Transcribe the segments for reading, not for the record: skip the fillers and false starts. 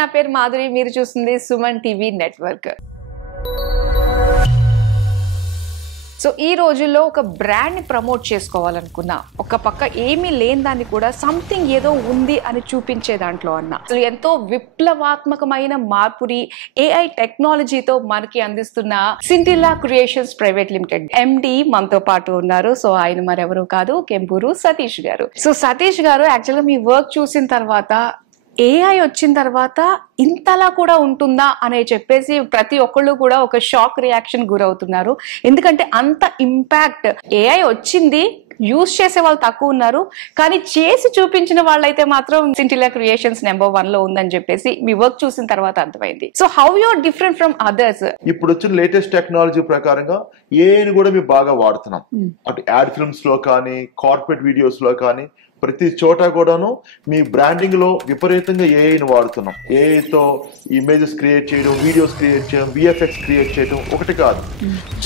నా పేరు మాధురి, మీరు చూస్తుంది సుమన్ టీవీ నెట్వర్క్. సో ఈ రోజుల్లో ఒక బ్రాండ్ని ప్రమోట్ చేసుకోవాలనుకున్నా, ఒక పక్క ఏమీ లేని దాన్ని కూడా సంథింగ్ ఏదో ఉంది అని చూపించే దాంట్లో అసలు ఎంతో విప్లవాత్మకమైన మార్పుని ఏఐ టెక్నాలజీతో మనకి అందిస్తున్న సింటిల్లా క్రియేషన్స్ ప్రైవేట్ లిమిటెడ్ ఎండి మనతో పాటు ఉన్నారు. సో ఆయన మరెవరు కాదు, కెంపూరు సతీష్ గారు. సో సతీష్ గారు, యాక్చువల్గా మీ వర్క్ చూసిన తర్వాత ఏఐ వచ్చిన తర్వాత ఇంతలా కూడా ఉంటుందా అని చెప్పేసి ప్రతి ఒక్కళ్ళు కూడా ఒక షాక్ రియాక్షన్ గురవుతున్నారు. ఎందుకంటే అంత ఇంపాక్ట్ ఏఐ వచ్చింది, యూజ్ చేసే వాళ్ళు తక్కువ ఉన్నారు, కానీ చేసి చూపించిన వాళ్ళైతే మాత్రం సింటిల్లా క్రియేషన్స్ నెంబర్ 1 లో ఉందని చెప్పేసి మీ వర్క్ చూసిన తర్వాత అర్థమైంది. So how you are different from others? ఇప్పుడు వచ్చిన లేటెస్ట్ టెక్నాలజీ ప్రకారంగా ఏఐని కూడా మేము బాగా వాడుతున్నాం. అటు యాడ్ ఫిల్మ్స్ లో కానీ, కార్పొరేట్ వీడియోస్ లో కానీ, ప్రతి చోట కూడాను మీ బ్రాండింగ్ లో విపరీతంగా ఏఐని వాడుతున్నాం. ఏఐతో ఇమేజెస్ క్రియేట్ చేయడం, వీడియోస్ క్రియేట్ చేయడం, విఎఫ్ఎక్స్ క్రియేట్ చేయడం ఒకటి కాదు.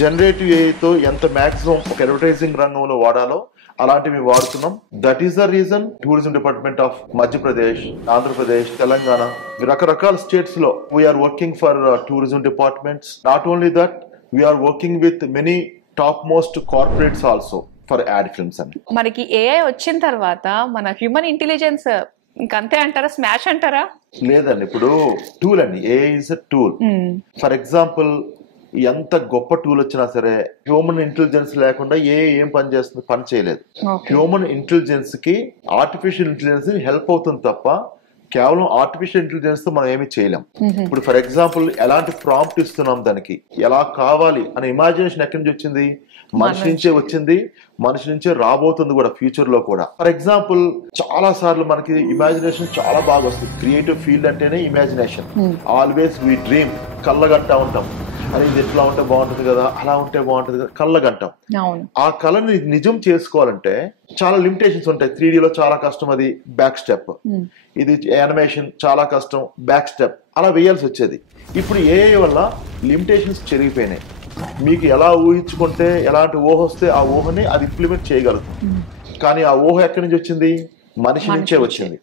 జనరేటివ్ ఏఐతో ఎంత మాక్సిమం ఒక అడ్వర్టైజింగ్ రంగంలో వాడాలో అలాంటివి వాడుతున్నాం. That is the reason tourism department of Madhya Pradesh, Andhra Pradesh, Telangana, రకరకాల స్టేట్స్ లో we are working for tourism departments. Not only that, we are working with many top most corporates also for ad films. అని మనకి ఏఐ వచ్చిన తర్వాత మన హ్యూమన్ ఇంటెలిజెన్స్ ఇంకంతే అంటారా, స్మాష్ అంటారా? లేదండి, ఇప్పుడు టూల్ అండి, AI is a tool. For example, ఎంత గొప్ప టూల్ వచ్చినా సరే హ్యూమన్ ఇంటెలిజెన్స్ లేకుండా ఏం పని చేస్తుంది? పని చేయలేదు. హ్యూమన్ ఇంటెలిజెన్స్ కి ఆర్టిఫిషియల్ ఇంటెలిజెన్స్ హెల్ప్ అవుతుంది తప్ప కేవలం ఆర్టిఫిషియల్ ఇంటెలిజెన్స్ తో మనం ఏమి చేయలేం. ఇప్పుడు ఫర్ ఎగ్జాంపుల్, ఎలాంటి ప్రాంప్ట్ ఇస్తున్నాం, దానికి ఎలా కావాలి అనే ఇమాజినేషన్ ఎక్కడి నుంచి వచ్చింది? మనిషి నుంచే వచ్చింది, మనిషి నుంచే రాబోతుంది కూడా ఫ్యూచర్ లో కూడా. ఫర్ ఎగ్జాంపుల్, చాలా సార్లు మనకి ఇమాజినేషన్ చాలా బాగా వస్తుంది. క్రియేటివ్ ఫీల్డ్ అంటేనే ఇమాజినేషన్. ఆల్వేస్ వీ డ్రీమ్, కళ్ళగంటా ఉంటాం. అది ఇది ఎట్లా ఉంటే బాగుంటుంది కదా, అలా ఉంటే బాగుంటుంది కదా, కళ్ళగంటాం. ఆ కళని నిజం చేసుకోవాలంటే చాలా లిమిటేషన్స్ ఉంటాయి. 3D లో చాలా కష్టం, అది బ్యాక్ స్టెప్. ఇది యానిమేషన్ చాలా కష్టం, బ్యాక్ స్టెప్ అలా వేయాల్సి వచ్చేది. ఇప్పుడు ఏఐ వల్ల లిమిటేషన్స్ చెరిగిపోయినాయి. మీకు ఎలా ఊహించుకుంటే, ఎలాంటి ఊహ వస్తే ఆ ఊహని అది ఇంప్లిమెంట్ చేయగలుగుతుంది. కానీ ఆ ఊహ ఎక్కడి నుంచి వచ్చింది? మనిషి నుంచే వచ్చింది.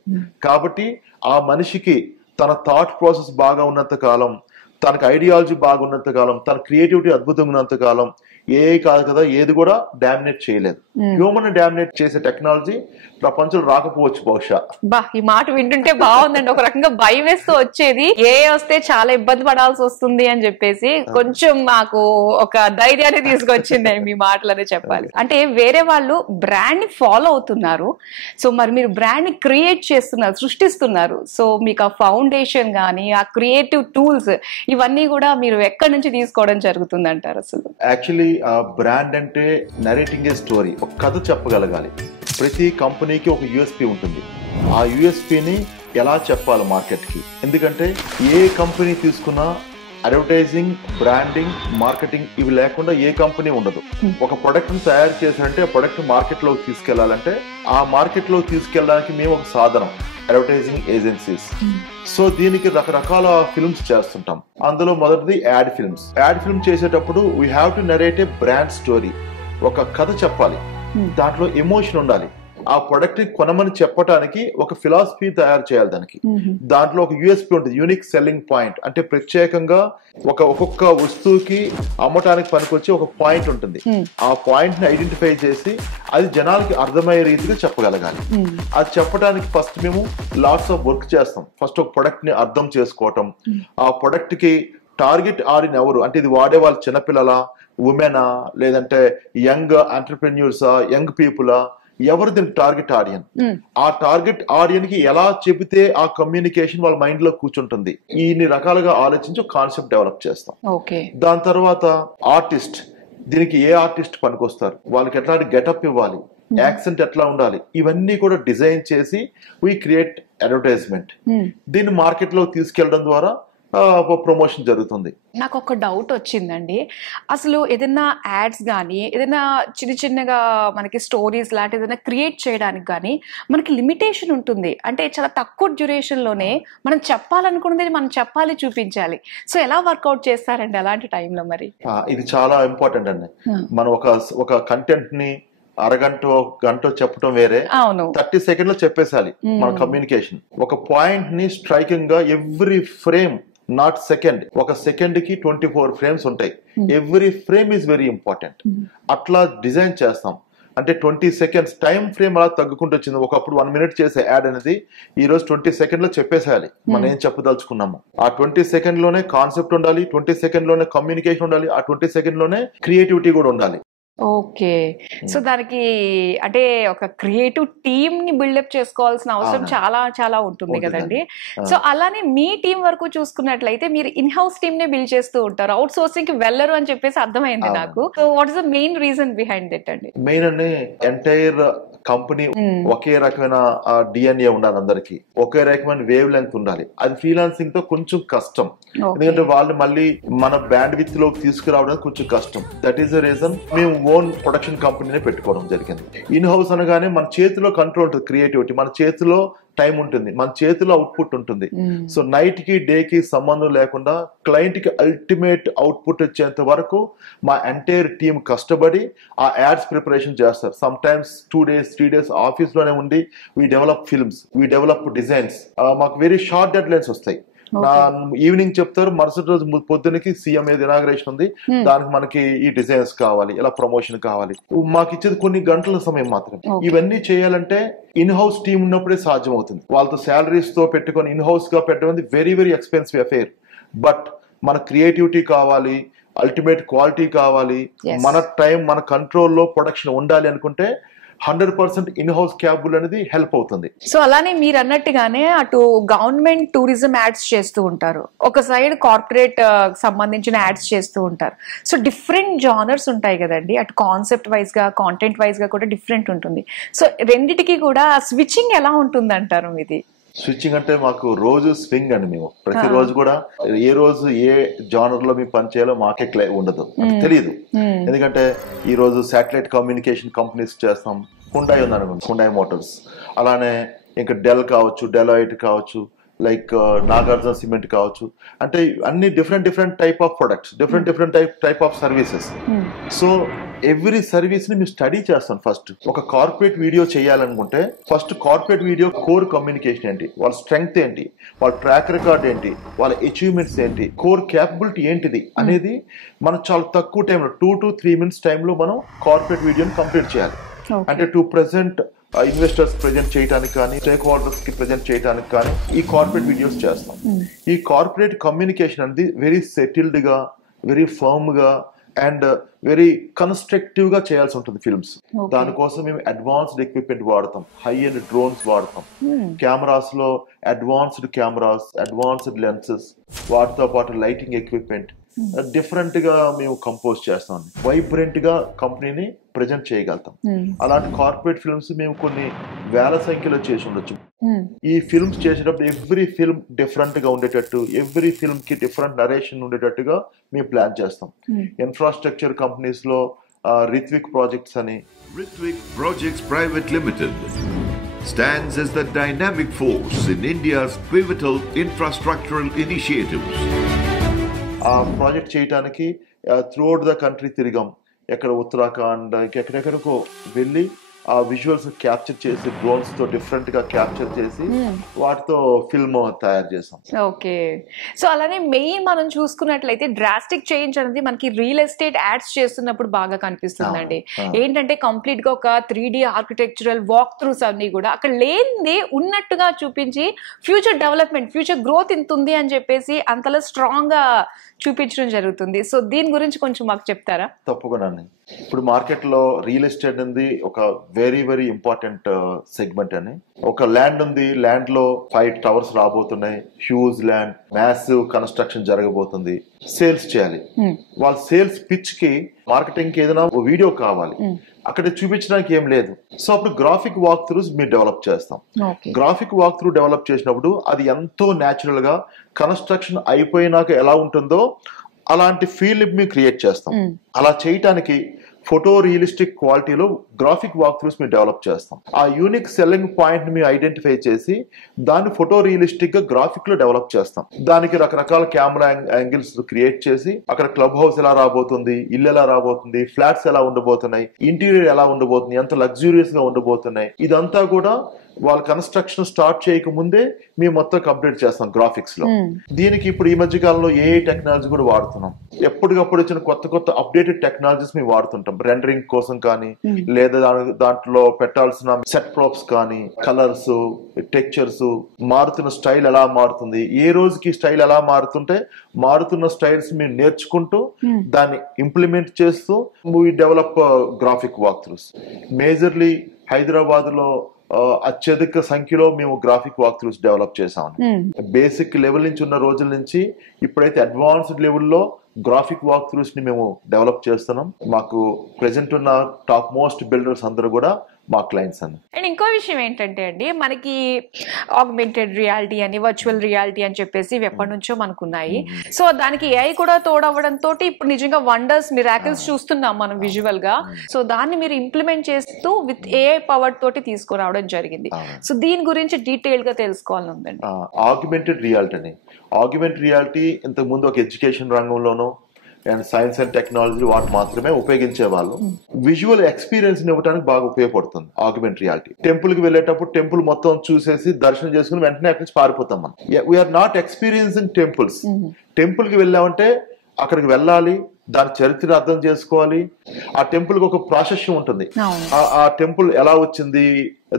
కాబట్టి ఆ మనిషికి తన థాట్ ప్రాసెస్ బాగా ఉన్నంత కాలం, తనకు ఐడియాలజీ బాగున్నంత కాలం, తన క్రియేటివిటీ అద్భుతంగా ఉన్నంత కాలం ఏఐ కాదు కదా ఏది కూడా డామినేట్ చేయలేదు. హ్యూమన్ డామినేట్ చేసే టెక్నాలజీ ప్రపంచంలో రాకపోవచ్చు బహుశా. ఈ మాట వింటుంటే బాగుందండి. ఒక రకంగా భయం వేస్తూ వచ్చేది, ఏఐ వస్తే చాలా ఇబ్బంది పడాల్సి వస్తుంది అని చెప్పేసి కొంచెం మాకు ఒక ధైర్యాన్ని తీసుకొచ్చింది మీ మాటలనే చెప్పాలి. అంటే వేరే వాళ్ళు బ్రాండ్ ని ఫాలో అవుతున్నారు, సో మరి మీరు బ్రాండ్ ని క్రియేట్ చేస్తున్నారు, సృష్టిస్తున్నారు. సో మీకు ఆ ఫౌండేషన్ గానీ, ఆ క్రియేటివ్ టూల్స్ ఇవన్నీ కూడా మీరు ఎక్కడి నుంచి తీసుకోవడం జరుగుతుంది అంటారు? అసలు యాక్చువల్లీ బ్రాండ్ అంటే నరేటింగ్ ఏ స్టోరీ, ఒక కథ చెప్పగలగాలి. ప్రతి కంపెనీకి ఒక యూఎస్పీ ఉంటుంది. ఆ యూఎస్పీని ఎలా చెప్పాలి మార్కెట్కి? ఎందుకంటే ఏ కంపెనీ తీసుకున్నా అడ్వర్టైజింగ్, బ్రాండింగ్, మార్కెటింగ్ ఇవి లేకుండా ఏ కంపెనీ ఉండదు. ఒక ప్రొడక్ట్ ని తయారు చేశారంటే ఆ ప్రొడక్ట్ మార్కెట్ లోకి తీసుకెళ్లాలంటే ఆ మార్కెట్ లోకి తీసుకెళ్ళడానికి మేము ఒక సాధనం, అడ్వర్టైజింగ్ ఏజెన్సీస్. సో దీనికి రకరకాల ఫిల్మ్స్ చేస్తుంటాం. అందులో మొదటిది యాడ్ ఫిల్మ్స్. యాడ్ ఫిల్మ్ చేసేటప్పుడు we have to narrate A brand story. ఒక కథ చెప్పాలి, దాంట్లో ఎమోషన్ ఉండాలి. ఆ ప్రొడక్ట్ ని కొనమని చెప్పడానికి ఒక ఫిలాసఫీ తయారు చేయాలి దానికి. దాంట్లో ఒక యూఎస్పీ ఉంటుంది, యూనిక్ సెల్లింగ్ పాయింట్. అంటే ప్రత్యేకంగా ఒక్కొక్క వస్తువుకి అమ్మటానికి పనికొచ్చే ఒక పాయింట్ ఉంటుంది. ఆ పాయింట్ ని ఐడెంటిఫై చేసి అది జనాలకి అర్థమయ్యే రీతిగా చెప్పగలగాలి. అది చెప్పడానికి ఫస్ట్ మేము లాట్స్ ఆఫ్ వర్క్ చేస్తాం. ఫస్ట్ ఒక ప్రొడక్ట్ ని అర్థం చేసుకోవటం, ఆ ప్రొడక్ట్ కి టార్గెట్ ఆడియన్స్ ఎవరు, అంటే ఇది వాడే వాళ్ళు చిన్నపిల్లలా, ఉమెనా, లేదంటే యంగ్ ఎంటర్ప్రెన్యూర్సా, యంగ్ పీపులా, ఎవరు దీని టార్గెట్ ఆడియన్. ఆ టార్గెట్ ఆడియన్ కి ఎలా చెబితే ఆ కమ్యూనికేషన్ వాళ్ళ మైండ్ లో కూర్చుంటుంది. ఇన్ని రకాలుగా ఆలోచించి కాన్సెప్ట్ డెవలప్ చేస్తాం. దాని తర్వాత ఆర్టిస్ట్, దీనికి ఏ ఆర్టిస్ట్ పనికొస్తారు, వాళ్ళకి ఎట్లాంటి గెటప్ ఇవ్వాలి, యాక్సెంట్ ఎట్లా ఉండాలి, ఇవన్నీ కూడా డిజైన్ చేసి వీ క్రియేట్ అడ్వర్టైజ్మెంట్. దీన్ని మార్కెట్ లో తీసుకెళ్లడం ద్వారా ప్రమోషన్ జరుగుతుంది. నాకు ఒక డౌట్ వచ్చిందండి, అసలు ఏదైనా యాడ్స్ కానీ, ఏదైనా చిన్న చిన్నగా మనకి స్టోరీస్ లాంటి ఏదైనా క్రియేట్ చేయడానికి కానీ మనకి లిమిటేషన్ ఉంటుంది. అంటే చాలా తక్కువ డ్యూరేషన్లోనే మనం చెప్పాలనుకున్నది మనం చెప్పాలి, చూపించాలి. సో ఎలా వర్కౌట్ చేస్తారండి అలాంటి టైంలో? మరి ఇది చాలా ఇంపార్టెంట్ అండి. మనం ఒక కంటెంట్ ని అరగంట గంట చెప్పడం వేరే, 30 సెకండ్ లో చెప్పేసాలి మన కమ్యూనికేషన్. ఒక పాయింట్ ని స్ట్రైకింగ్ గా ఎవ్రీ ఫ్రేమ్, నాట్ సెకండ్, ఒక సెకండ్ కి 24 ఫ్రేమ్స్ ఉంటాయి. Every frame is very important. అట్లా డిజైన్ చేస్తాం. అంటే 20 సెకండ్స్ టైం ఫ్రేమ్ అలా తగ్గుకుంటూ వచ్చింది. ఒకప్పుడు 1 మినిట్ చేసే యాడ్ అనేది ఈ రోజు 20 సెకండ్ లో చెప్పేసేయాలి మనం ఏం చెప్పదలుచుకున్నాము. ఆ 20 సెకండ్ లోనే కాన్సెప్ట్ ఉండాలి, 20 సెకండ్ లోనే కమ్యూనికేషన్ ఉండాలి, ఆ 20 సెకండ్ లోనే క్రియేటివిటీ కూడా ఉండాలి. ఓకే. సో దానికి అంటే ఒక క్రియేటివ్ టీమ్ ని బిల్డప్ చేసుకోవాల్సిన అవసరం చాలా చాలా ఉంటుంది కదండి. సో అలానే మీ టీం వరకు చూసుకున్నట్లయితే మీరు ఇన్ హౌస్ టీమ్ నే బిల్డ్ చేస్తూ ఉంటారు, అవుట్ సోర్సింగ్ కి వెళ్ళరు అని చెప్పేసి అర్థమైంది నాకు. So what is the main reason behind that అండి? మెయిన్ అంటే ఎంటైర్ కంపెనీ ఒకే రకమైన డిఎన్ఏ ఉండాలి, అందరికి ఒకే రకమైన వేవ్ లెంగ్త్ ఉండాలి. అది ఫ్రీలాన్సింగ్ తో కొంచెం కష్టం, ఎందుకంటే వాళ్ళు మళ్ళీ మన బ్యాండ్ విత్ లోకి తీసుకురావడానికి కొంచెం కష్టం. దట్ ఈస్ ద రీజన్ మేము ఓన్ ప్రొడక్షన్ కంపెనీనే పెట్టుకోవడం జరిగింది. ఇన్ హౌస్ అనగానే మన చేతిలో కంట్రోల్ ఉంటుంది, క్రియేటివిటీ మన చేతిలో, టైం ఉంటుంది, మన చేతిలో అవుట్పుట్ ఉంటుంది. సో నైట్ కి డే కి సంబంధం లేకుండా క్లయింట్ కి అల్టిమేట్ అవుట్పుట్ వచ్చేంత వరకు మా ఎంటైర్ టీమ్ కష్టపడి ఆ యాడ్స్ ప్రిపరేషన్ చేస్తారు. Some times 2 days 3 days office లోనే ఉండి we develop films, we develop designs. మాకు వెరీ షార్ట్ డెడ్ లైన్స్ వస్తాయి. ఈవినింగ్ చెప్తారు, మరుసటి రోజు పొద్దునకి సీఎం ఏది ఇనాగ్రేషన్ ఉంది, దానికి మనకి ఈ డిజైన్స్ కావాలి, ఇలా ప్రమోషన్ కావాలి. మాకు ఇచ్చేది కొన్ని గంటల సమయం మాత్రమే. ఇవన్నీ చేయాలంటే ఇన్ హౌస్ టీమ్ ఉన్నప్పుడే సాధ్యం అవుతుంది. వాళ్ళతో శాలరీస్ తో పెట్టుకొని ఇన్ హౌస్ గా పెట్టడం very very expensive affair. But మన క్రియేటివిటీ కావాలి, అల్టిమేట్ క్వాలిటీ కావాలి, మన టైం మన కంట్రోల్లో ప్రొడక్షన్ ఉండాలి అనుకుంటే 100% ఇన్ హౌస్ క్యాబుల్ అనేది హెల్ప్ అవుతుంది. సో అలానే మీరు అన్నట్టుగానే అటు గవర్నమెంట్ టూరిజం యాడ్స్ చేస్తూ ఉంటారు, ఒక సైడ్ కార్పొరేట్ సంబంధించిన యాడ్స్ చేస్తూ ఉంటారు. సో డిఫరెంట్ జానర్స్ ఉంటాయి కదండి, అటు కాన్సెప్ట్ వైజ్ గా కాంటెంట్ వైజ్ గా కూడా డిఫరెంట్ ఉంటుంది. సో రెండిటికి కూడా స్విచ్చింగ్ ఎలా ఉంటుంది అంటారు మీది? స్విచ్చింగ్ అంటే మాకు రోజు స్వింగ్ అండి. మేము ప్రతి రోజు కూడా ఏ రోజు ఏ జానర్ లో మేము పనిచేయాలో మాకే ఉండదు, తెలియదు. ఎందుకంటే ఈ రోజు శాటిలైట్ కమ్యూనికేషన్ కంపెనీస్ చేస్తాం, హుండాయ్ ఉందనుకోండి, హుండాయ్ మోటార్స్, అలానే ఇంకా డెల్ కావచ్చు, డెలాయిట్ కావచ్చు, లైక్ నాగార్జున సిమెంట్ కావచ్చు. అంటే అన్ని different type of products, different type of services. So every service ని మేము స్టడీ చేస్తాం. ఫస్ట్ ఒక కార్పొరేట్ వీడియో చేయాలనుకుంటే first corporate video core communication ఏంటి, వాళ్ళ స్ట్రెంగ్త్ ఏంటి, వాళ్ళ ట్రాక్ రికార్డ్ ఏంటి, వాళ్ళ అచీవ్మెంట్స్ ఏంటి, కోర్ క్యాపబిలిటీ ఏంటిది అనేది మనం చాలా తక్కువ టైంలో 2 to 3 minutes టైంలో మనం కార్పొరేట్ వీడియోని కంప్లీట్ చేయాలి. అంటే టు ప్రెజెంట్ ఇన్వెస్టర్స్ ప్రెజెంట్ చేయడానికి కానీ, స్టేక్ హోల్డర్స్ కి ప్రెజెంట్ చేయడానికి కానీ ఈ కార్పొరేట్ వీడియోస్ చేస్తాం. ఈ కార్పొరేట్ కమ్యూనికేషన్ అనేది వెరీ సెటిల్డ్ గా, వెరీ ఫర్మ్ గా అండ్ వెరీ కన్స్ట్రక్టివ్ గా చేయాల్సి ఉంటుంది ఫిల్మ్స్. దానికోసం మేము అడ్వాన్స్డ్ ఎక్విప్మెంట్ వాడతాం, హై ఎండ్ డ్రోన్స్ వాడతాం, కెమెరాస్ లో అడ్వాన్స్డ్ కెమెరాస్, అడ్వాన్స్డ్ లెన్సెస్, వాటితో పాటు లైటింగ్ ఎక్విప్మెంట్ డిఫరెంట్ గా మేము కంపోజ్ చేస్తాం. వైబ్రెంట్ గా కంపెనీని ప్రెజెంట్ చేయగలుగుతాం. అలాంటి కార్పొరేట్ ఫిల్మ్స్ మేము కొన్ని వేల సంఖ్యలో చేసి ఉండొచ్చు. ఈ ఫిల్మ్స్ చేసేటప్పుడు ఎవ్రీ ఫిల్మ్ డిఫరెంట్ గా ఉండేటట్టు, ఎవ్రీ ఫిల్మ్ కి డిఫరెంట్ నరేషన్ ఉండేటట్టుగా మేము ప్లాన్ చేస్తాం. ఇన్ఫ్రాస్ట్రక్చర్ కంపెనీస్ లో రిత్విక్ ప్రాజెక్ట్స్ అని, Ritwik Projects Private Limited stands as the dynamic force in India's pivotal infrastructural initiatives. ఆ ప్రాజెక్ట్ చేయడానికి త్రూఅవుట్ ద కంట్రీ తిరిగాం. ఎక్కడ ఉత్తరాఖండ్ ఎక్కడెక్కడికో వెళ్ళి ఆ విజువల్స్ క్యాప్చర్ చేసి డ్రోన్స్ తో డిఫరెంట్ గా క్యాప్చర్ చేసి వాటితో ఫిల్మ్ తయారు చేసాం. ఓకే. సో అలానే మెయిన్ మనం చూసుకున్నట్లయితే డ్రాస్టిక్ చేంజ్ అనేది మనకి రియల్ ఎస్టేట్ యాడ్స్ చేస్తున్నప్పుడు బాగా కనిపిస్తుందండి. ఏంటంటే కంప్లీట్ గా ఒక 3D ఆర్కిటెక్చరల్ వాక్ త్రూస్ అన్ని కూడా అక్కడ లేనిది ఉన్నట్టుగా చూపించి ఫ్యూచర్ డెవలప్మెంట్, ఫ్యూచర్ గ్రోత్ ఇంత ఉంది అని చెప్పేసి అంతలా స్ట్రాంగ్ గా చూపించడం జరుగుతుంది. సో దీని గురించి కొంచెం మాకు చెప్తారా? తప్పకుండా. ఇప్పుడు మార్కెట్ లో రియల్ ఎస్టేట్ అనేది ఒక వెరీ వెరీ ఇంపార్టెంట్ సెగ్మెంట్ అని. ఒక ల్యాండ్ ఉంది, ల్యాండ్ లో 5 towers రాబోతున్నాయి, హ్యూజ్ ల్యాండ్, మ్యాసివ్ కన్స్ట్రక్షన్ జరగబోతుంది, సేల్స్ చేయాలి. వాళ్ళ సేల్స్ పిచ్ కి మార్కెటింగ్ కి ఏదైనా వీడియో కావాలి, అక్కడ చూపించడానికి ఏం లేదు. సో అప్పుడు గ్రాఫిక్ వాక్ త్రూస్ మేము డెవలప్ చేస్తాం. గ్రాఫిక్ వాక్ త్రూ డెవలప్ చేసినప్పుడు అది ఎంతో న్యాచురల్ గా కన్స్ట్రక్షన్ అయిపోయినాక ఎలా ఉంటుందో అలాంటి ఫీల్ మేము క్రియేట్ చేస్తాం. అలా చేయటానికి ఫోటో రియలిస్టిక్ క్వాలిటీలో గ్రాఫిక్ వాక్ త్రూస్ మేము డెవలప్ చేస్తాం. ఆ యూనిక్ సెల్లింగ్ పాయింట్ ని మేము ఐడెంటిఫై చేసి దాన్ని ఫోటో రియలిస్టిక్ గా గ్రాఫిక్ లో డెవలప్ చేస్తాం. దానికి రకరకాల కెమెరా యాంగిల్స్ క్రియేట్ చేసి అక్కడ క్లబ్ హౌస్ ఎలా రాబోతుంది, ఇల్లు ఎలా రాబోతుంది, ఫ్లాట్స్ ఎలా ఉండబోతున్నాయి, ఇంటీరియర్ ఎలా ఉండబోతుంది, ఎంత లగ్జూరియస్ గా ఉండబోతున్నాయి, ఇదంతా కూడా వాళ్ళ కన్స్ట్రక్షన్ స్టార్ట్ చేయక ముందే మేము మొత్తం కంప్లీట్ చేస్తాం గ్రాఫిక్స్ లో. దీనికి ఇప్పుడు ఈ మధ్య కాలంలో ఏఐ టెక్నాలజీ కూడా వాడుతున్నాం. ఎప్పటికప్పుడు వచ్చిన కొత్త అప్డేటెడ్ టెక్నాలజీస్ మేము వాడుతుంటాం. రెండరింగ్ కోసం కానీ, లేదా దాంట్లో పెట్టాల్సిన సెట్ ప్రాప్స్ కానీ, కలర్స్, టెక్చర్స్, మారుతున్న స్టైల్ ఎలా మారుతుంది, ఏ రోజుకి స్టైల్ ఎలా మారుతుంటే మారుతున్న స్టైల్స్ మేము నేర్చుకుంటూ దాన్ని ఇంప్లిమెంట్ చేస్తూ we develop graphic walk throughs. Majorly Hyderabad లో అత్యధిక సంఖ్యలో మేము గ్రాఫిక్ వాక్ త్రూస్ డెవలప్ చేసాం. బేసిక్ లెవెల్ నుంచి ఉన్న రోజుల నుంచి ఇప్పుడైతే అడ్వాన్స్డ్ లెవెల్లో గ్రాఫిక్ వాక్ త్రూస్ ని మేము డెవలప్ చేస్తున్నాం. మాకు ప్రెసెంట్ ఉన్న టాప్ మోస్ట్ బిల్డర్స్ అందరూ కూడా మా క్లయింట్స్ అని. అండ్ ఇంకో విషయం ఏంటంటే అండి, మనకి ఆగ్మెంటెడ్ రియాలిటీ అని, వర్చువల్ రియాలిటీ అని చెప్పేసి ఎప్పటి నుంచో మనకున్నాయి. సో దానికి ఏఐ కూడా తోడవడంతో ఇప్పుడు నిజంగా వండర్స్, మిరాకిల్స్ చూస్తున్నాం మనం విజువల్ గా. సో దాన్ని మీరు ఇంప్లిమెంట్ చేస్తూ విత్ ఏఐ పవర్ తోటి తీసుకురావడం జరిగింది. సో దీని గురించి డీటెయిల్ గా తెలుసుకోవాలని ఉందండి. ఆగ్మెంటెడ్ రియాలిటీ అని, ఆగ్మెంటెడ్ రియాలిటీ ఇంతకు ముందు ఒక ఎడ్యుకేషన్ రంగంలోనూ అండ్ సైన్స్ అండ్ టెక్నాలజీ వాటి మాత్రమే ఉపయోగించే వాళ్ళు. విజువల్ ఎక్స్పీరియన్స్ ఇవ్వడానికి బాగా ఉపయోగపడుతుంది ఆగ్మెంటెడ్ రియాలిటీ. టెంపుల్ కి వెళ్ళేటప్పుడు టెంపుల్ మొత్తం చూసేసి దర్శనం చేసుకుని వెంటనే అక్కడి నుంచి పారిపోతాం మనం. We are not experiencing temples. Temple కి వెళ్ళామంటే అక్కడికి వెళ్ళాలి, దాని చరిత్ర అర్థం చేసుకోవాలి. ఆ టెంపుల్ కి ఒక ప్రాశస్యం ఉంటుంది. ఆ టెంపుల్ ఎలా వచ్చింది,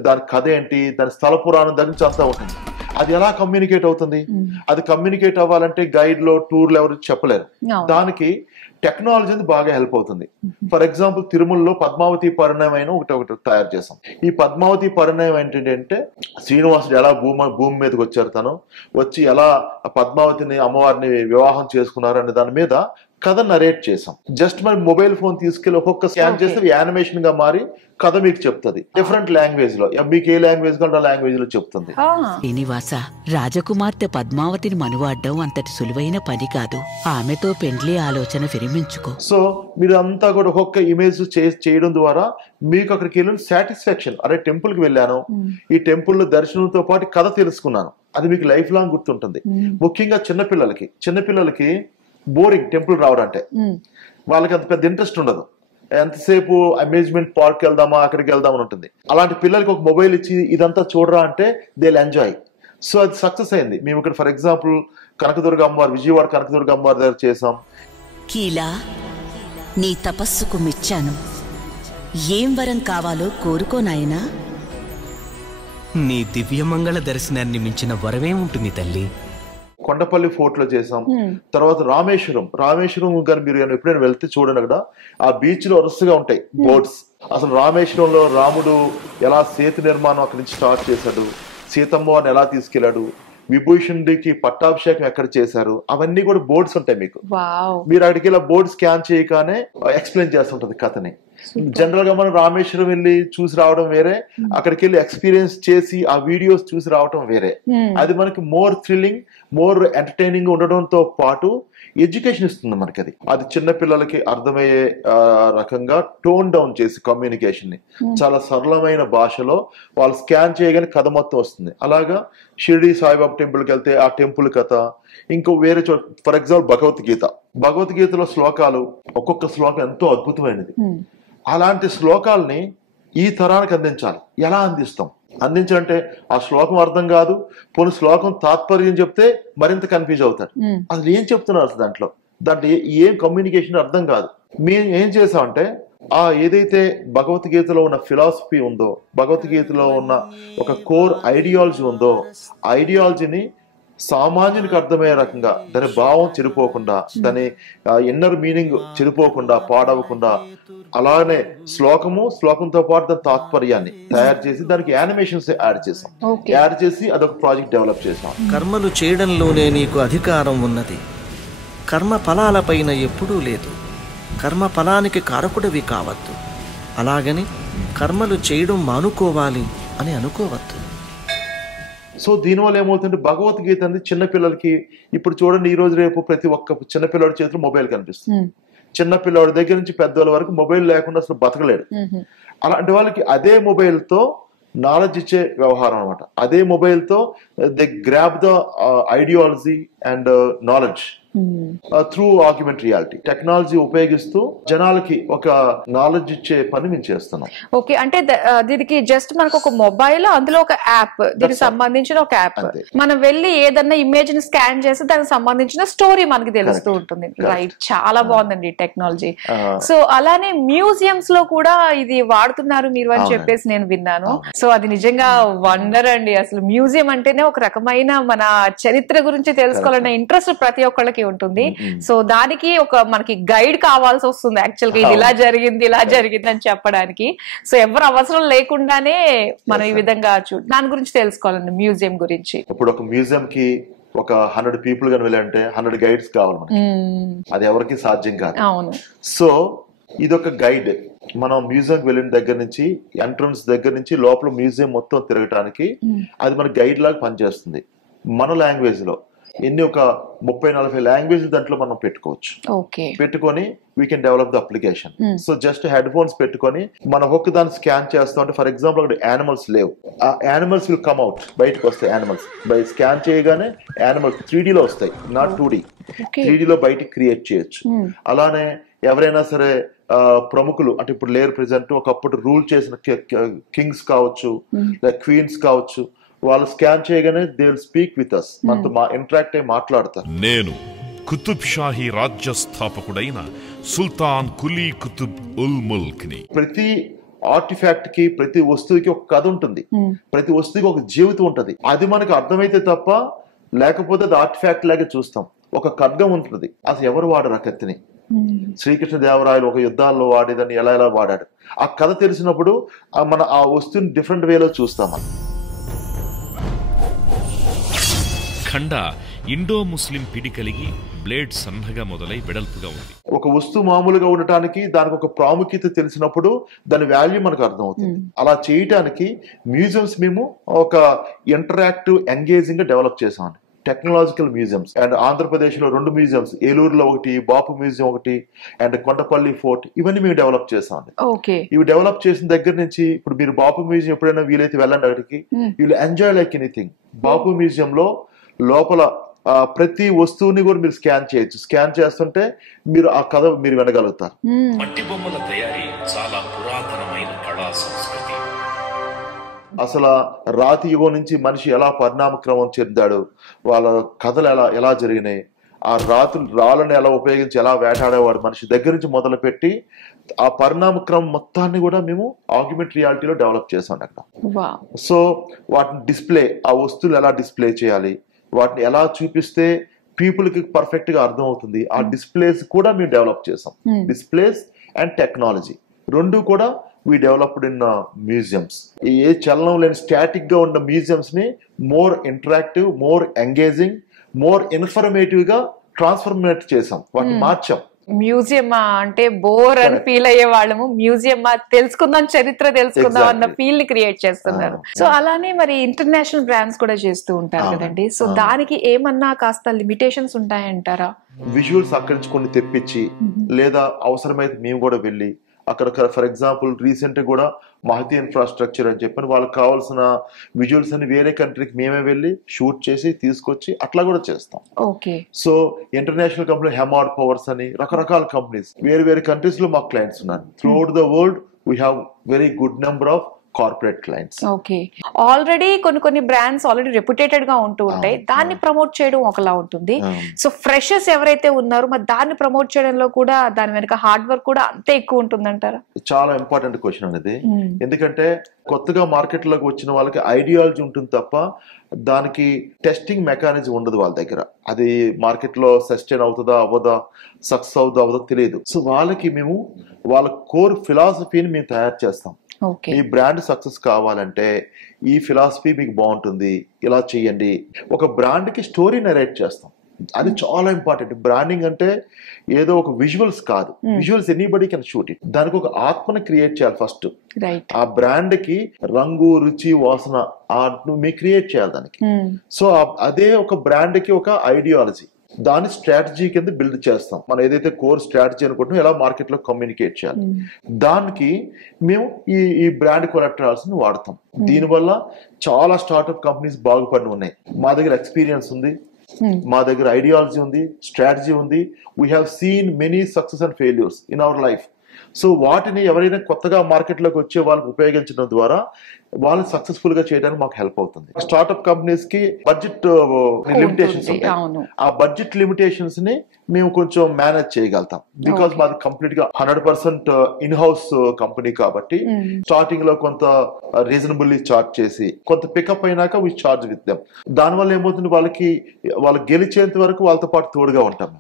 దాని కథ ఏంటి, దాని స్థల పురాణం దగ్గర నుంచి అంతా ఉంటుంది. అది ఎలా కమ్యూనికేట్ అవుతుంది? అది కమ్యూనికేట్ అవ్వాలంటే గైడ్ లో టూర్లు ఎవరు చెప్పలేరు. దానికి టెక్నాలజీ బాగా హెల్ప్ అవుతుంది. ఫర్ ఎగ్జాంపుల్ తిరుమలలో పద్మావతి పరిణయం ఒకటి తయారు చేసాం. ఈ పద్మావతి పరిణయం ఏంటంటే శ్రీనివాసుడు ఎలా భూమి మీదకి వచ్చారు, తను వచ్చి ఎలా పద్మావతిని అమ్మవారిని వివాహం చేసుకున్నారు అనే దాని మీద కథ నరేట్ చేసాం. జస్ట్ మరి మొబైల్ ఫోన్ తీసుకెళ్లి ఒక్కొక్క స్కాన్ చేస్తే యానిమేషన్ గా మారి కథ మీకు చెప్తుంది డిఫరెంట్ లాంగ్వేజ్ లో. మీకు ఏ లాంగ్వేజ్ కంటే ఆ లాంగ్వేజ్ లో చెప్తుంది. శ్రీనివాస, రాజకుమార్తె పద్మావతిని మనువాడడం అంతటి సులువైన పని కాదు. ఆమెతో పెండ్లి ఆలోచన విరమించుకో. సో మీరు అంతా కూడా ఒక్కొక్క ఇమేజ్ చేయడం ద్వారా మీకు అక్కడికి వెళ్ళిన సాటిస్ఫాక్షన్, అరే టెంపుల్ కి వెళ్ళాను, ఈ టెంపుల్ లో దర్శనంతో పాటు కథ తెలుసుకున్నాను, అది మీకు లైఫ్ లాంగ్ గుర్తుంటుంది. ముఖ్యంగా చిన్నపిల్లలకి బోరింగ్ టెంపుల్ రావడం అంటే, వాళ్ళకి అంత పెద్ద ఇంట్రెస్ట్ ఉండదు. ఎంతసేపు అమ్యూజ్మెంట్ పార్క్ వెళ్దామా, అక్కడికి వెళ్దామని ఉంటుంది. అలాంటి పిల్లలకి ఒక మొబైల్ ఇచ్చి ఇదంతా చూడరా అంటే దే విల్ ఎంజాయ్. సో అది సక్సెస్ అయింది. మేము ఇక్కడ ఫర్ ఎగ్జాంపుల్ కనకదుర్గ అమ్మవారు, విజయవాడ కనకదుర్గ అమ్మవారి దగ్గర చేసాం. కీలా, నీ తపస్సుకు మెచ్చాను. ఏం వరం కావాలో కోరుకో నాయనా. నీ దివ్యమంగళ దర్శనాన్ని మించిన వరమే ఉంటుంది తల్లి. కొండపల్లి ఫోర్ట్ లో చేసాం. తర్వాత రామేశ్వరం కానీ మీరు ఎప్పుడైనా వెళ్తే చూడండి, అక్కడ ఆ బీచ్ లో వరుసగా ఉంటాయి బోట్స్. అసలు రామేశ్వరంలో రాముడు ఎలా సేతు నిర్మాణం అక్కడి నుంచి స్టార్ట్ చేశాడు, సీతమ్మ వారిని ఎలా తీసుకెళ్లాడు, విభూషణుడికి పట్టాభిషేకం ఎక్కడ చేశారు, అవన్నీ కూడా బోర్డ్స్ ఉంటాయి మీకు. మీరు అక్కడికి ఇలా బోర్డ్ స్కాన్ చేయగానే ఎక్స్ప్లెయిన్ చేస్తుంటది కథని. జనరల్ గా మనం రామేశ్వరం వెళ్ళి చూసి రావడం వేరే, అక్కడికి వెళ్ళి ఎక్స్పీరియన్స్ చేసి ఆ వీడియోస్ చూసి రావడం వేరే. అది మనకి మోర్ థ్రిల్లింగ్, మోర్ ఎంటర్టైనింగ్ ఉండడంతో పాటు ఎడ్యుకేషన్ ఇస్తుంది మనకి. అది చిన్న పిల్లలకి అర్థమయ్యే రకంగా టోన్ డౌన్ చేసి కమ్యూనికేషన్ ని చాలా సరళమైన భాషలో వాళ్ళు స్కాన్ చేయగానే కథ మొత్తం వస్తుంది. అలాగా షిరిడి సాయిబాబా టెంపుల్ కి వెళ్తే ఆ టెంపుల్ కథ, ఇంకో వేరే చోట ఫర్ ఎగ్జాంపుల్ భగవద్గీతలో శ్లోకాలు, ఒక్కొక్క శ్లోకం ఎంతో అద్భుతమైనది. అలాంటి శ్లోకాలని ఈ తరానికి అందించాలి. ఎలా అందించాలంటే ఆ శ్లోకం అర్థం కాదు, పోనీ శ్లోకం తాత్పర్యం చెప్తే మరింత కన్ఫ్యూజ్ అవుతాడు. అసలు ఏం చెప్తున్నారు దాంట్లో ఏం కమ్యూనికేషన్ అర్థం కాదు. మేము ఏం చేసామంటే ఏదైతే భగవద్గీతలో ఉన్న ఫిలాసఫీ ఉందో, భగవద్గీతలో ఉన్న ఒక కోర్ ఐడియాలజీ ఉందో, ఐడియాలజీని సామాన్యునికి అర్థమయ్యే రకంగా, దాని భావం చెడిపోకుండా, దాని ఇన్నర్ మీనింగ్ చెడిపోకుండా, పాడవకుండా, అలానే శ్లోకంతో పాటు దాని తాత్పర్యాన్ని తయారు చేసి దానికి యానిమేషన్స్ యాడ్ చేసి అదొక ప్రాజెక్ట్ డెవలప్ చేసాం. కర్మలు చేయడంలోనే నీకు అధికారం ఉన్నది, కర్మ ఫలాలపైన ఎప్పుడూ లేదు. కర్మ ఫలానికి కారకుడివి కావద్దు. అలాగని కర్మలు చేయడం మానుకోవాలి అని అనుకోవద్దు. సో దీనివల్ల ఏమవుతుందంటే భగవద్గీత అనేది చిన్నపిల్లలకి, ఇప్పుడు చూడండి ఈ రోజు రేపు ప్రతి ఒక్క చిన్నపిల్లడి చేతిలో మొబైల్ కనిపిస్తుంది. చిన్న పిల్లవాడి దగ్గర నుంచి పెద్దవాళ్ళ వరకు మొబైల్ లేకుండా అసలు బతకలేడు. అలాంటి వాళ్ళకి అదే మొబైల్ తో నాలెడ్జ్ ఇచ్చే వ్యవహారం అనమాట. అదే మొబైల్ తో they grab the ideology and knowledge through augmented reality. Technology ఉపయోగిస్తూ జనాలకి ఒక నాలెడ్జ్ ఇచ్చే పని మేము చేస్తున్నాం. ఓకే, అంటే దీనికి జస్ట్ మనకు ఒక మొబైల్, అందులో ఒక యాప్, దీనికి సంబంధించిన ఒక యాప్, మనం వెళ్ళి ఏదన్నా ఇమేజ్ ని స్కాన్ చేసి దానికి సంబంధించిన స్టోరీ మనకి తెలుస్తూ ఉంటుంది. రైట్, చాలా బాగుందండి టెక్నాలజీ. సో అలానే మ్యూజియంస్ లో కూడా ఇది వాడుతున్నారు మీరు అని చెప్పేసి నేను విన్నాను. సో అది నిజంగా వండర్ అండి. అసలు మ్యూజియం అంటేనే ఒక రకమైన మన చరిత్ర గురించి తెలుసుకోవాలన్న ఇంట్రెస్ట్ ప్రతి ఒక్కళ్ళకి ఉంటుంది. సో దానికి ఒక మనకి గైడ్ కావాల్సి వస్తుంది యాక్చువల్ గా, ఇది ఇలా జరిగింది ఇలా జరిగింది అని చెప్పడానికి. సో ఎవరు అవసరం లేకుండానే మనం ఈ విధంగా దాని గురించి తెలుసుకోవాలండి మ్యూజియం గురించి. ఇప్పుడు ఒక మ్యూజియం కి ఒక 100 పీపుల్ గాని వెళ్ళాలంటే 100 గైడ్స్ కావాలి మనకి. అది ఎవరికి సాధ్యం కాదు. అవును. సో ఇదొక గైడ్. మనం మ్యూజియం వెళ్ళిన దగ్గర నుంచి, ఎంట్రన్స్ దగ్గర నుంచి లోపల మ్యూజియం మొత్తం తిరగటానికి అది మన గైడ్ లాగా పనిచేస్తుంది. మన లాంగ్వేజ్ లో ఎన్ని ఒక 30-40 లాంగ్వేజ్ దాంట్లో మనం పెట్టుకోవచ్చు. పెట్టుకొని we can develop the application. So just head phones పెట్టుకొని మన ఒక్క దాన్ని స్కాన్ చేస్తాం అంటే, ఫర్ ఎగ్జాంపుల్ అక్కడ యానిమల్స్ లేవు, ఆ యానిమల్స్ విల్ కమ్ అవుట్, బయటకు వస్తాయి యానిమల్స్. బై స్కాన్ చేయగానే యానిమల్స్ 3D లో వస్తాయి, నాట్ 2D. 3D లో బయటికి క్రియేట్ చేయొచ్చు. అలానే ఎవరైనా సరే ప్రముఖులు అంటే ఇప్పుడు లేరు ప్రెసెంట్, ఒకప్పుడు రూల్ చేసిన కింగ్స్ కావచ్చు, క్వీన్స్ కావచ్చు, వాళ్ళు స్కాన్ చేయగానే they will speak with us, మనతో ఇంటరాక్ట్ అయ్యి మాట్లాడతారు. నేను కుతుబ్ షాహీ రాజ్య స్థాపకుడైన సుల్తాన్ కులీ కుతుబ్ ఉల్ ముల్క్ ని. ప్రతి ఆర్టిఫాక్ట్ కి, ప్రతి వస్తువుకి ఒక కథ ఉంటుంది, ప్రతి వస్తువుకి ఒక జీవితం ఉంటది. అది మనకు అర్థమైతే తప్ప, లేకపోతే అది ఆర్టిఫాక్ట్ లాగా చూస్తాం. ఒక ఖడ్గం ఉంటుంది, అసలు ఎవరు వాడరు ఆ కత్తిని. శ్రీకృష్ణదేవరాయలు ఒక యుద్ధాల్లో వాడేదని ఎలా ఎలా వాడాడు, ఆ కథ తెలిసినప్పుడు మన ఆ వస్తువుని డిఫరెంట్ వేలో చూస్తాం. ఖండ ఇండో ముస్లిం పిడి కలిగి బ్లేడ్ సన్నగా మొదలై వెడల్పుగా ఉంది. ఒక వస్తువు మామూలుగా ఉండటానికి దానికి ఒక ప్రాముఖ్యత తెలిసినప్పుడు దాని వాల్యూ మనకు అర్థమవుతుంది. అలా చేయటానికి మ్యూజియంస్ మేము ఒక ఇంటరాక్టివ్, ఎంగేజింగ్ గా డెవలప్ చేసాం. Technological museums. అండ్ ఆంధ్రప్రదేశ్ లో 2 మ్యూజియంస్, ఏలూరులో ఒకటి, బాపు మ్యూజియం ఒకటి, అండ్ కొండపల్లి ఫోర్ట్, ఇవన్నీ మేము డెవలప్ చేసాం. ఇవి డెవలప్ చేసిన దగ్గర నుంచి ఇప్పుడు మీరు బాపు మ్యూజియం ఎప్పుడైనా వీలైతే వెళ్ళండి అక్కడికి. You will enjoy like anything. Bapu museum లో లోపల ప్రతి వస్తువుని కూడా మీరు స్కాన్ చేయొచ్చు. స్కాన్ చేస్తుంటే మీరు ఆ కథ మీరు వినగలుగుతారు. మట్టి బొమ్మల తయారీ చాలా పురాతనమైన కళా సంస్కృతి. అసలు రాతి యుగం నుంచి మనిషి ఎలా పరిణామక్రమం చెందాడు, వాళ్ళ కథలు ఎలా జరిగినాయి, ఆ రాళ్ళని ఎలా ఉపయోగించి ఎలా వేటాడేవాడు మనిషి దగ్గర నుంచి మొదలు పెట్టి ఆ పరిణామక్రమం మొత్తాన్ని కూడా మేము ఆగ్మెంటెడ్ రియాలిటీలో డెవలప్ చేసాం అక్కడ. సో వాటిని డిస్ప్లే, ఆ వస్తువులు ఎలా డిస్ప్లే చేయాలి, వాటిని ఎలా చూపిస్తే పీపుల్ కి పర్ఫెక్ట్ గా అర్థం అవుతుంది, ఆ డిస్ప్లేస్ కూడా మేము డెవలప్ చేసాం. డిస్ప్లేస్ అండ్ టెక్నాలజీ రెండు కూడా we developed in museums. ఏ చలనం లేని స్టాటిక్ గా ఉన్న మ్యూజియంస్ ని more interactive, more engaging, more informative గా ట్రాన్స్ఫర్మేట్ చేసాం, వాటిని మార్చాం. మ్యూజియం అంటే బోర్ అని ఫీల్ అయ్యే వాళ్ళము, మ్యూజియం తెలుసుకుందాం, చరిత్ర తెలుసుకుందాం అన్న ఫీల్ ని క్రియేట్ చేస్తున్నారు. సో అలానే మరి ఇంటర్నేషనల్ బ్రాండ్స్ కూడా చేస్తూ ఉంటారు కదండి. సో దానికి ఏమన్నా కాస్త లిమిటేషన్స్ ఉంటాయంటారా? విజువల్స్ అక్కడి నుంచి కొన్ని తెప్పించి, లేదా అవసరమైతే మేము కూడా వెళ్ళి అక్కడ, ఫర్ ఎగ్జాంపుల్ రీసెంట్ కూడా మహతి ఇన్ఫ్రాస్ట్రక్చర్ అని చెప్పని వాళ్ళకి కావాల్సిన విజువల్స్ అని వేరే కంట్రీకి మేమే వెళ్ళి షూట్ చేసి తీసుకొచ్చి అట్లా కూడా చేస్తాం. సో ఇంటర్నేషనల్ కంపెనీ హెమాడ్ పవర్స్ అని రకరకాల కంపెనీస్ వేరే వేరే కంట్రీస్ లో మాకు క్లయింట్స్ ఉన్నారు. Through out the world we have very good number of corporate clients. Already కొన్ని బ్రాండ్స్ ఆల్రెడీ రెప్యుటేటెడ్ గా ఉంటూ ఉంటాయి, దాన్ని ప్రమోట్ చేయడం ఒకలా ఉంటుంది. సో ఫ్రెషర్స్ ఎవరైతే ఉన్నారో మరి దాన్ని ప్రమోట్ చేయడంలో కూడా దాని వెనక హార్డ్ వర్క్ కూడా అంతే ఎక్కువ ఉంటుందంటారా? చాలా ఇంపార్టెంట్ క్వశ్చన్ అనేది. ఎందుకంటే కొత్తగా మార్కెట్ లోకి వచ్చిన వాళ్ళకి ఐడియాలజీ ఉంటుంది తప్ప దానికి టెస్టింగ్ మెకానిజం ఉండదు వాళ్ళ దగ్గర. అది మార్కెట్ లో సస్టైన్ అవుతుందా అవ్వదా, సక్సెస్ అవుతుందా అవ్వదా తెలియదు. సో వాళ్ళకి మేము వాళ్ళ కోర్ ఫిలాసఫీని మేము తయారు చేస్తాం. ఈ బ్రాండ్ సక్సెస్ కావాలంటే ఈ ఫిలాసఫీ మీకు బాగుంటుంది, ఇలా చెయ్యండి. ఒక బ్రాండ్ కి స్టోరీ నరేట్ చేస్తాం, అది చాలా ఇంపార్టెంట్. బ్రాండింగ్ అంటే ఏదో ఒక విజువల్స్ కాదు, visuals anybody can shoot it. దానికి ఒక ఆత్మని క్రియేట్ చేయాలి ఫస్ట్. ఆ బ్రాండ్ కి రంగు, రుచి, వాసన మీకు క్రియేట్ చేయాలి దానికి. సో అదే ఒక బ్రాండ్ కి ఒక ఐడియాలజీ. దాని స్ట్రాటజీ కింద బిల్డ్ చేస్తాం. మనం ఏదైతే కోర్ స్ట్రాటజీ అనుకుంటున్నాం ఎలా మార్కెట్ లో కమ్యూనికేట్ చేయాలి, దానికి మేము ఈ బ్రాండ్ కొలెక్టరల్స్ ని వాడతాం. దీనివల్ల చాలా స్టార్ట్అప్ కంపెనీస్ బాగుపడి ఉన్నాయి. మా దగ్గర ఎక్స్పీరియన్స్ ఉంది, మా దగ్గర ఐడియాలజీ ఉంది, స్ట్రాటజీ ఉంది. We have seen many success and failures in our life. So వాటిని ఎవరైనా కొత్తగా మార్కెట్లోకి వచ్చే వాళ్ళకి ఉపయోగించడం ద్వారా వాళ్ళు సక్సెస్ఫుల్ గా చేయడానికి మాకు హెల్ప్ అవుతుంది. స్టార్ట్అప్ కంపెనీస్ కి బడ్జెట్ లిమిటేషన్స్ ఉంటాయి. ఆ బడ్జెట్ లిమిటేషన్స్ ని మేము కొంచెం మేనేజ్ చేయగలుగుతాం. బికాస్ మాది కంప్లీట్ గా 100% ఇన్ హౌస్ కంపెనీ కాబట్టి స్టార్టింగ్ లో కొంత రీజనబుల్లీ చార్జ్ చేసి కొంత పికప్ అయినాక వి చార్జ్ విత్ దెమ్. దానివల్ల ఏమవుతుంది, వాళ్ళు గెలిచేంత వరకు వాళ్ళతో పాటు తోడుగా ఉంటాం.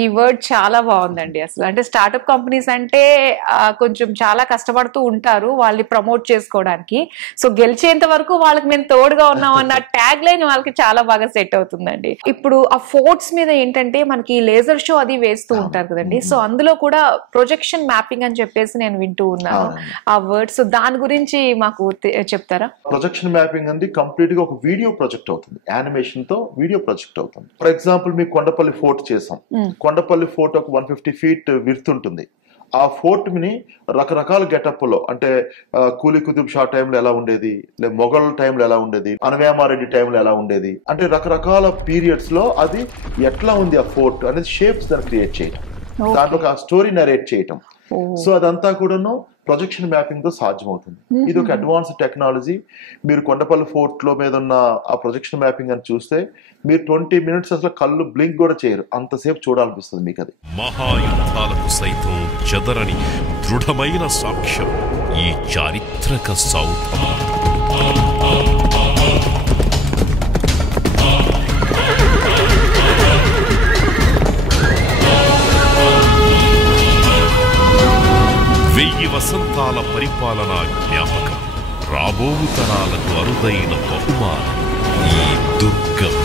ఈ వర్డ్ చాలా బాగుందండి. అసలు అంటే స్టార్ట్అప్ కంపెనీస్ అంటే కొంచెం చాలా కష్టపడుతూ ఉంటారు వాళ్ళని ప్రమోట్ చేసుకోవడానికి. సో గెలిచేంత వరకు వాళ్ళకి మేము తోడుగా ఉన్నాం అన్న ట్యాగ్ లైన్ వాళ్ళకి చాలా బాగా సెట్ అవుతుందండి. ఇప్పుడు ఆ ఫోర్ట్స్ మీద ఏంటంటే మనకి లేజర్ షో అది వేస్తూ ఉంటారు కదండి. సో అందులో కూడా ప్రొజెక్షన్ మ్యాపింగ్ అని చెప్పేసి నేను వింటూ ఉన్నాను ఆ వర్డ్. సో దాని గురించి మాకు చెప్తారా? ప్రొజెక్షన్ మ్యాపింగ్ అనేది కంప్లీట్ గా ఒక వీడియో ప్రాజెక్ట్ అవుతుంది, యానిమేషన్ తో వీడియో ప్రాజెక్ట్ అవుతుంది. ఫర్ ఎగ్జాంపుల్ మీకు కొండపల్లి ఫోర్ట్ చేసాం. కొండపల్లి ఫోర్ట్ ఒక 150 feet విడ్త్ ఉంటుంది. ఆ ఫోర్ట్ ని రకరకాల గెటప్ లో, అంటే కూలీ కుతుబ్ షా టైంలో ఎలా ఉండేది, లేదా మొఘల్ టైంలో ఎలా ఉండేది, అనవేమారెడ్డి టైంలో ఎలా ఉండేది, అంటే రకరకాల పీరియడ్స్ లో అది ఎట్లా ఉంది ఆ ఫోర్ట్ అనేది షేప్స్ దాన్ని క్రియేట్ చేయటం, దాంట్లో ఒక స్టోరీ నరేట్ చేయటం. సో అదంతా కూడాను ప్రొజెక్షన్ మ్యాపింగ్ తో సాధ్యమవుతుంది. ఇది ఒక అడ్వాన్స్ టెక్నాలజీ. మీరు కొండపల్లి ఫోర్ట్ లో మీద ఉన్న ఆ ప్రొజెక్షన్ మ్యాపింగ్ అని చూస్తే మీరు 20 minutes అసలు కళ్ళు బ్లింక్ కూడా చేయరు, అంతసేపు చూడాలనిపిస్తుంది మీకు. అది మహాయుద్ధాలకు సైతం చెదరని దృఢమైన సాక్ష్యం ఈ చారిత్రక సౌధం. వసంతాల పరిపాలనా జ్ఞాపకం, రాబోవు తరాలకు అరుదైన బహుమానం ఈ దుర్గం.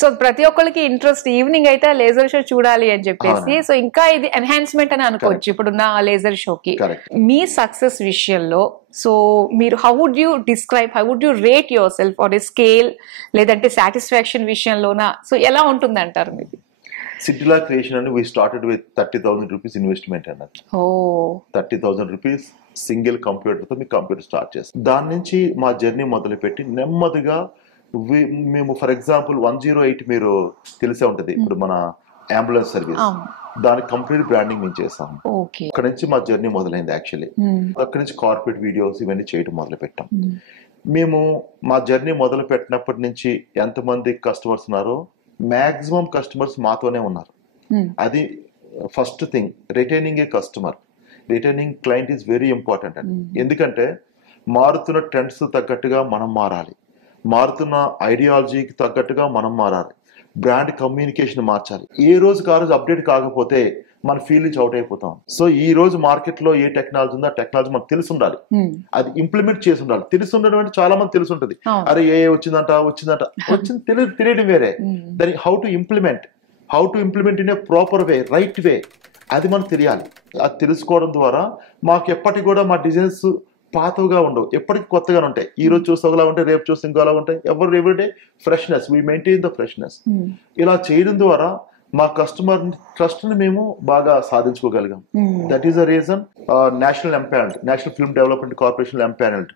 సో ప్రతి ఒక్కరికి ఇంట్రెస్ట్ ఈవినింగ్ అయితే లేజర్ షో చూడాలి అని చెప్పేసి. సో ఇంకా ఇది ఎన్హాన్స్మెంట్ అని అనుకోవచ్చు ఇప్పుడున్న లేజర్ షోకి. మీ సక్సెస్ విషయంలో సో మీరు how would you describe, how would you rate your self on a scale, లేదంటే సాటిస్ఫాక్షన్ విషయంలోనా? సో ఎలా ఉంటుంది అంటారు మీది? సిటిలా క్రియేషన్ అని we started with 30,000 rupees investment అన్నది. 30,000 rupees సింగిల్ కంప్యూటర్ తో మీ కంప్యూటర్ స్టార్ట్ చేస్తాం. దాని నుంచి మా జర్నీ మొదలుపెట్టి నెమ్మదిగా మేము ఫర్ ఎగ్జాంపుల్ 108 మీరు తెలిసే ఉంటది, ఇప్పుడు మన అంబులెన్స్ సర్వీస్, దానికి కంప్లీట్ బ్రాండింగ్ మేము చేస్తాము. అక్కడ నుంచి మా జర్నీ మొదలైంది. యాక్చువల్లీ అక్కడి నుంచి కార్పొరేట్ వీడియోస్ ఇవన్నీ చేయడం మొదలు పెట్టాం. మేము మా జర్నీ మొదలు పెట్టినప్పటి నుంచి ఎంతమంది కస్టమర్స్ ఉన్నారో మాక్సిమం కస్టమర్స్ మాతోనే ఉన్నారు. అది first thing. Retaining A customer, retaining client is very important అండి. ఎందుకంటే మారుతున్న ట్రెండ్స్ తగ్గట్టుగా మనం మారాలి, మారుతున్న ఐడియాలజీకి తగ్గట్టుగా మనం మారాలి, బ్రాండ్ కమ్యూనికేషన్ మార్చాలి. ఏ రోజుకి ఆ రోజు అప్డేట్ కాకపోతే మన ఫీల్డ్ నుంచి అవుట్ అయిపోతాం. సో ఈ రోజు మార్కెట్ లో ఏ టెక్నాలజీ ఉందో ఆ టెక్నాలజీ మనకు తెలిసి ఉండాలి, అది ఇంప్లిమెంట్ చేసి ఉండాలి. తెలిసి ఉండడం అంటే చాలా మంది తెలిసి ఉంటది, అరే ఏ వచ్చిందంట తెలియడం వేరే. దాన్ని how to implement in a proper way, right way, అది మనకు తెలియాలి. అది తెలుసుకోవడం ద్వారా మాకు ఎప్పటికి కూడా మా డిజైన్స్ పాతగా ఉండవు, ఎప్పటికీ కొత్తగానే ఉంటాయి. ఈ రోజు చూస్తే ఒకలా ఉంటాయి, రేపు చూస్తే ఇంకోలా ఉంటాయి. Everyday freshness, we maintain the freshness. ఇలా చేయడం ద్వారా మా కస్టమర్ ట్రస్ట్ ని మేము బాగా సాధించుకోగలిగాం. That is the reason National Film Development Corporation empanelled,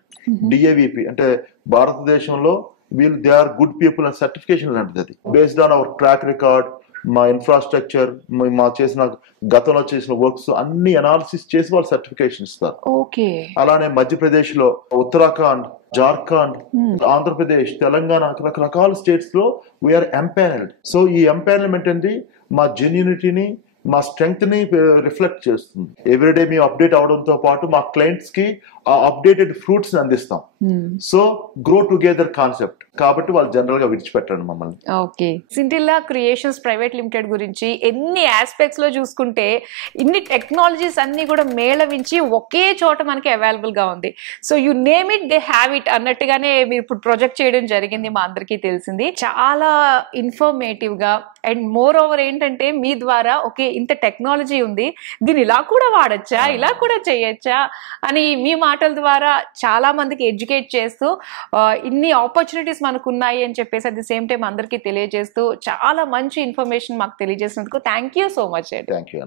DAVP అంటే భారతదేశంలో వీళ్ళు they are good people and certification లాంటిది. అది based on our track record, మా ఇన్ఫ్రాస్ట్రక్చర్, మా చేసిన గతంలో చేసిన వర్క్స్ అన్ని అనాలిసిస్ చేసి వాళ్ళు సర్టిఫికేషన్ ఇస్తారు. అలానే మధ్యప్రదేశ్ లో, ఉత్తరాఖండ్, జార్ఖండ్, ఆంధ్రప్రదేశ్, తెలంగాణ, రకరకాల స్టేట్స్ లో వీఆర్ ఎంపానల్డ్. సో ఈ ఎంపానల్మెంట్ అనేది మా జెన్యూనిటీని మా స్ట్రెంగ్త్ ని రిఫ్లెక్ట్ చేస్తుంది. ఎవ్రీడే మేము అప్డేట్ అవడంతో పాటు మా క్లయింట్స్ కి ఆ అప్డేటెడ్ ఫ్రూట్స్ ని అందిస్తాం. సో గ్రో టుగెదర్ కాన్సెప్ట్ కాబట్టి వాళ్ళు జనరల్ గా విడిచిపెట్టండి మమ్మల్ని. Okay, Scintilla creations private limited గురించి ఎన్ని ఆస్పెక్ట్స్ లో చూసుకుంటే ఇన్ని టెక్నాలజీస్ అన్ని కూడా మేళవించి ఒకే చోట మనకి అవైలబుల్ గా ఉంది. So you name it they have it అన్నట్టుగానే మీరు ఇప్పుడు ప్రొజెక్ట్ చేయడం జరిగింది, మా అందరికీ తెలిసింది. చాలా ఇన్ఫర్మేటివ్ గా అండ్ మోర్ ఓవర్ ఏంటంటే మీ ద్వారా ఓకే ఇంత టెక్నాలజీ ఉంది, దీన్ని ఇలా కూడా వాడచ్చా, ఇలా కూడా చేయొచ్చా అని మీ మాటల ద్వారా చాలా మందికి ఎడ్యుకేట్ చేస్తూ ఇన్ని ఆపర్చునిటీస్ మనకు ఉన్నాయి అని చెప్పేసి అట్ ది సేమ్ టైం అందరికీ తెలియజేస్తూ చాలా మంచి ఇన్ఫర్మేషన్ మాకు తెలియజేసినందుకు thank you so much. Thank you.